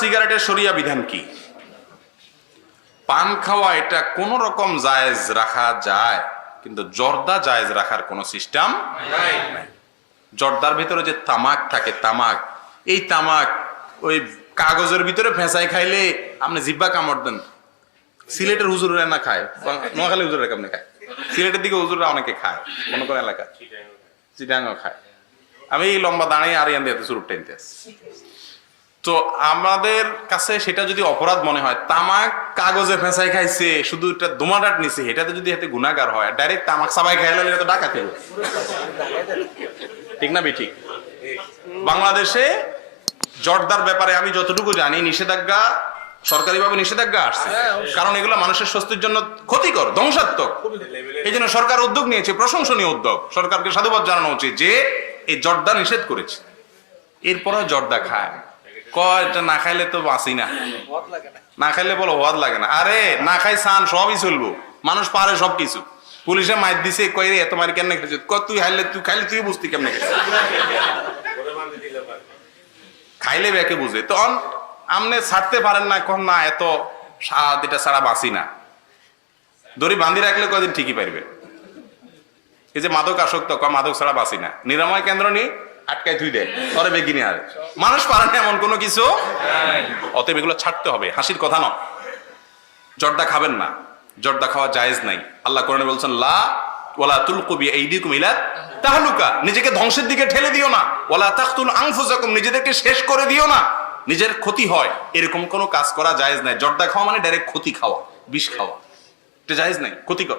সিগারেটের সরিয়া বিধান কি? পান খাওয়া এটা কোন রকম জায়েজ রাখা যায় কিন্তু জর্দা জায়েজ রাখার কোন সিস্টেম জর্দার ভিতরে যে তামাক থাকে তামাক এই তামাক ওই কাগজের ভিতরে ফেঁসাই খাইলে আপনি জিব্বা কামড় দেন। সিলেটের হুজুররা না খায়? নোয়াখালী হুজুররা কেমনে খায়? সিলেটের দিকে হুজুররা অনেকে খায় কোন কোন এলাকা চিটাঙ্গ খায়। আমি এই লম্বা দাঁড়িয়ে আর ইয়ান দিয়ে শুরু টেনতে আসছি। তো আমাদের কাছে সেটা যদি অপরাধ মনে হয় তামাক কাগজে ফেঁসাই খাইছে শুধু এটা দোমাডাট নিছে এটাতে যদি হাতে গুণাগার হয় ডাইরেক্ট তামাক সাবাই খাইলে এটা তো ডাকাতি। ঠিক না ঠিক বাংলাদেশে জর্দার ব্যাপারে আমি যতটুকু জানি নিষেধাজ্ঞা সরকারিভাবে নিষেধাজ্ঞা আসছে। কারণ এগুলো মানুষের স্বাস্থ্যের জন্য ক্ষতিকর ধ্বংসাত্মক। এই জন্য সরকার উদ্যোগ নিয়েছে প্রশংসনীয় উদ্যোগ। সরকারকে সাধুবাদ জানানো উচিত যে এই জর্দা নিষেধ করেছে। এরপরেও জর্দা খায়। না খাইলে তো বাঁচি না। না খাইলে বলো লাগে না। আরে, না খাই সান সবই চলবো। মানুষ পারে সব কিছু পুলিশে মাইর দিছে কই রে এত মারি কেমনে ক তুই খাইলে তুই খাইলে তুই বুঝতি কেমনে খাইলে ব্যাকে বুঝে। তখন আমনে ছাড়তে পারেন না কখন না, এত স্বাদ, এটা ছাড়া বাঁচি না। দড়ি বান্ধি রাখলে কদিন ঠিকই পারবে। এই যে মাদক আসক্ত ক মাদক ছাড়া বাঁচি না। নিরাময় কেন্দ্র নি আটকায় থুই দেয় বেগিনি আর মানুষ পারে না এমন কোনো কিছু? অতএব এগুলো ছাড়তে হবে হাসির কথা নয়। জর্দা খাবেন না জর্দা খাওয়া জায়েজ নাই। আল্লাহ কোরআনে বলছেন লা ওয়ালা তুলকু বিআইদিকুম ইলা তাহলুকা নিজেকে ধ্বংসের দিকে ঠেলে দিও না। ওয়ালা তাকতুল আনফুসাকুম নিজেদেরকে শেষ করে দিও না। নিজের ক্ষতি হয় এরকম কোনো কাজ করা জায়েজ নাই। জর্দা খাওয়া মানে ডাইরেক্ট ক্ষতি খাওয়া বিষ খাওয়া। এটা জায়েজ নাই? ক্ষতিকর।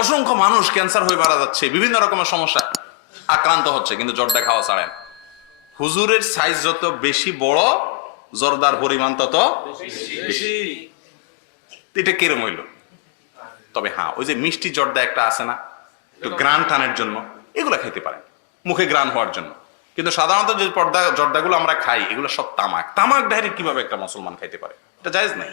অসংখ্য মানুষ ক্যান্সার হয়ে মারা যাচ্ছে বিভিন্ন রকমের সমস্যা। আক্রান্ত হচ্ছে, কিন্তু জর্দা খাওয়া ছাড়েন হুজুরের সাইজ যত বেশি বড়, জর্দার পরিমাণ তত বেশি। এটা কিরম হইল? তবে হ্যাঁ ওই যে মিষ্টি জর্দা একটা আছে না, একটু গ্রান টানের জন্য, এগুলো খেতে পারেন। মুখে গ্রান হওয়ার জন্য। কিন্তু সাধারণত যে পর্দা, জর্দাগুলো আমরা খাই, এগুলো সব তামাক। তামাক ডাইরেক্ট কীভাবে একটা মুসলমান খাইতে পারে? এটা জায়েজ নাই?